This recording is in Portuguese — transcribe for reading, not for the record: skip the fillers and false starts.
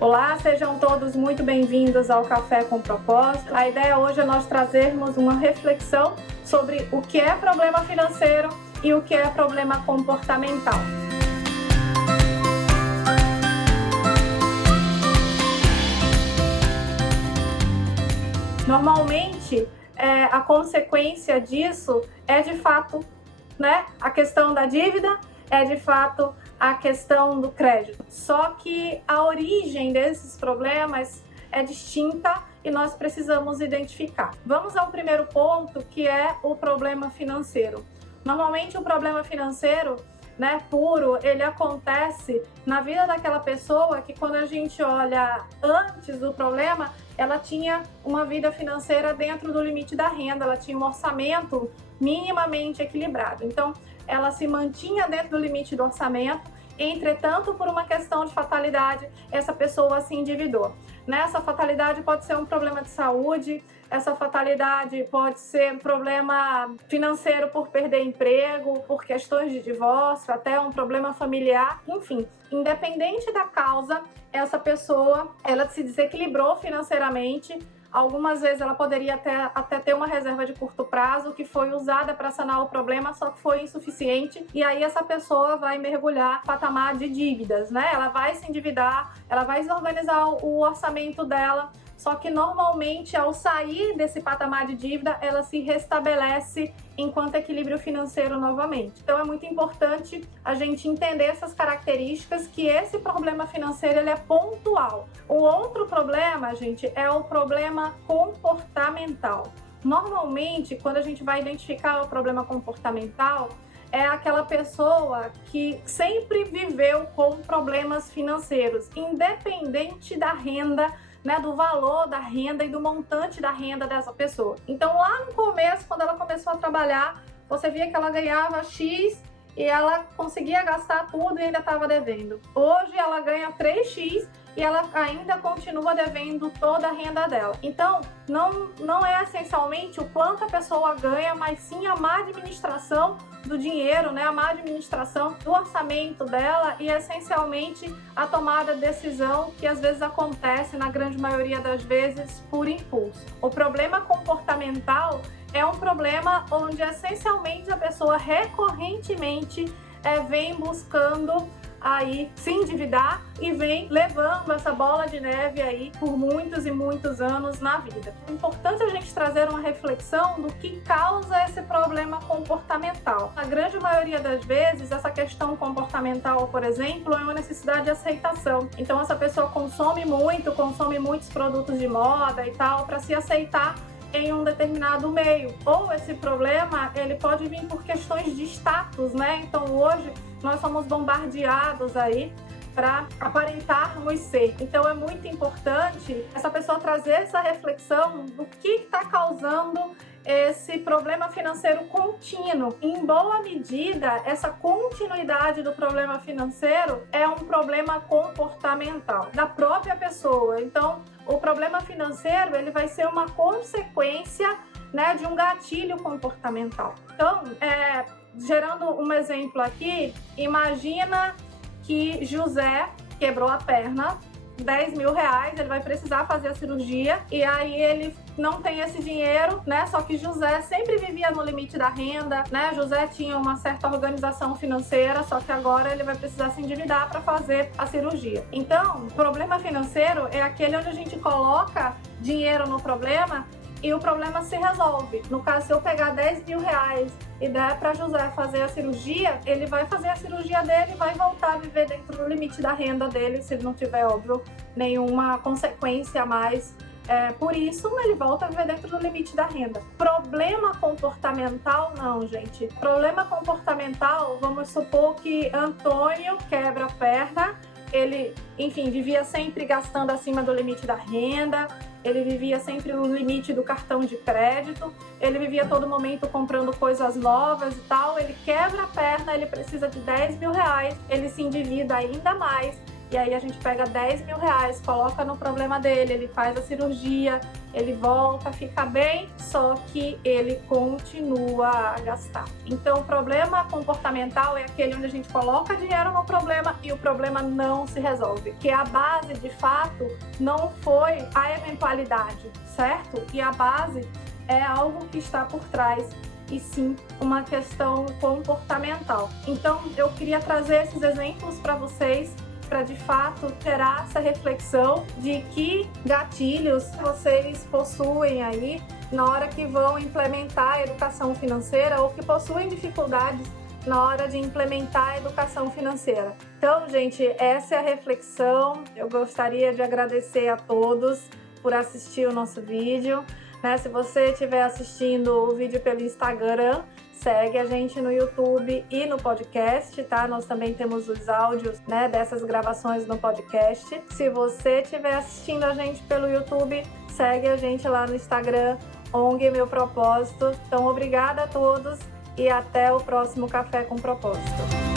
Olá, sejam todos muito bem-vindos ao Café com Propósito. A ideia hoje é nós trazermos uma reflexão sobre o que é problema financeiro e o que é problema comportamental. Normalmente, a consequência disso é de fato, a questão da dívida, é de fato a questão do crédito. Só que a origem desses problemas é distinta e nós precisamos identificar. Vamos ao primeiro ponto, que é o problema financeiro. Normalmente o problema financeiro, puro, ele acontece na vida daquela pessoa que, quando a gente olha antes do problema, ela tinha uma vida financeira dentro do limite da renda, ela tinha um orçamento minimamente equilibrado. Então, ela se mantinha dentro do limite do orçamento, entretanto, por uma questão de fatalidade, essa pessoa se endividou. Essa fatalidade pode ser um problema de saúde, essa fatalidade pode ser um problema financeiro por perder emprego, por questões de divórcio, até um problema familiar. Enfim, independente da causa, essa pessoa, ela se desequilibrou financeiramente. Algumas vezes ela poderia até ter uma reserva de curto prazo que foi usada para sanar o problema, só que foi insuficiente. E aí essa pessoa vai mergulhar no patamar de dívidas, Ela vai se endividar, ela vai desorganizar o orçamento dela. Só que normalmente, ao sair desse patamar de dívida, ela se restabelece enquanto equilíbrio financeiro novamente. Então é muito importante a gente entender essas características, que esse problema financeiro ele é pontual. O outro problema, gente, é o problema comportamental. Normalmente, quando a gente vai identificar o problema comportamental, é aquela pessoa que sempre viveu com problemas financeiros, independente da renda, do valor da renda e do montante da renda dessa pessoa. Então, lá no começo, quando ela começou a trabalhar, você via que ela ganhava X e ela conseguia gastar tudo e ainda estava devendo. Hoje, ela ganha 3X e ela ainda continua devendo toda a renda dela. Então, não é essencialmente o quanto a pessoa ganha, mas sim a má administração do dinheiro, a má administração do orçamento dela e essencialmente a tomada de decisão, que às vezes acontece, na grande maioria das vezes, por impulso. O problema comportamental é um problema onde essencialmente a pessoa recorrentemente vem buscando aí se endividar e vem levando essa bola de neve aí por muitos e muitos anos na vida. É importante a gente trazer uma reflexão do que causa esse problema comportamental. Na grande maioria das vezes, essa questão comportamental, por exemplo, é uma necessidade de aceitação. Então essa pessoa consome muitos produtos de moda e tal para se aceitar em um determinado meio. Ou esse problema, ele pode vir por questões de status, Então hoje nós somos bombardeados aí para aparentarmos ser. Então é muito importante essa pessoa trazer essa reflexão do que está causando esse problema financeiro contínuo. Em boa medida, essa continuidade do problema financeiro é um problema comportamental da própria pessoa. Então, o problema financeiro ele vai ser uma consequência, de um gatilho comportamental. Então, gerando um exemplo aqui, imagina que José quebrou a perna, 10 mil reais, ele vai precisar fazer a cirurgia e aí ele não tem esse dinheiro, Só que José sempre vivia no limite da renda, José tinha uma certa organização financeira, só que agora ele vai precisar se endividar para fazer a cirurgia. Então, o problema financeiro é aquele onde a gente coloca dinheiro no problema e o problema se resolve. No caso, se eu pegar 10 mil reais e der para José fazer a cirurgia, ele vai fazer a cirurgia dele e vai voltar a viver dentro do limite da renda dele, se ele não tiver, óbvio, nenhuma consequência a mais. Por isso, ele volta a viver dentro do limite da renda. Problema comportamental, não, gente. Problema comportamental, vamos supor que Antônio quebra a perna, ele, vivia sempre gastando acima do limite da renda, ele vivia sempre no limite do cartão de crédito, ele vivia todo momento comprando coisas novas e tal, ele quebra a perna, ele precisa de 10 mil reais, ele se endivida ainda mais, e aí a gente pega 10 mil reais, coloca no problema dele, ele faz a cirurgia, ele volta, fica bem, só que ele continua a gastar. Então, o problema comportamental é aquele onde a gente coloca dinheiro no problema e o problema não se resolve. Que a base, de fato, não foi a eventualidade, certo? E a base é algo que está por trás, e sim uma questão comportamental. Então, eu queria trazer esses exemplos para vocês, para de fato ter essa reflexão de que gatilhos vocês possuem aí na hora que vão implementar a educação financeira ou que possuem dificuldades na hora de implementar a educação financeira. Então, gente, essa é a reflexão. Eu gostaria de agradecer a todos por assistir o nosso vídeo. Se você estiver assistindo o vídeo pelo Instagram, segue a gente no YouTube e no podcast, tá? Nós também temos os áudios, dessas gravações no podcast. Se você estiver assistindo a gente pelo YouTube, segue a gente lá no Instagram, ONG Meu Propósito. Então, obrigada a todos e até o próximo Café com Propósito.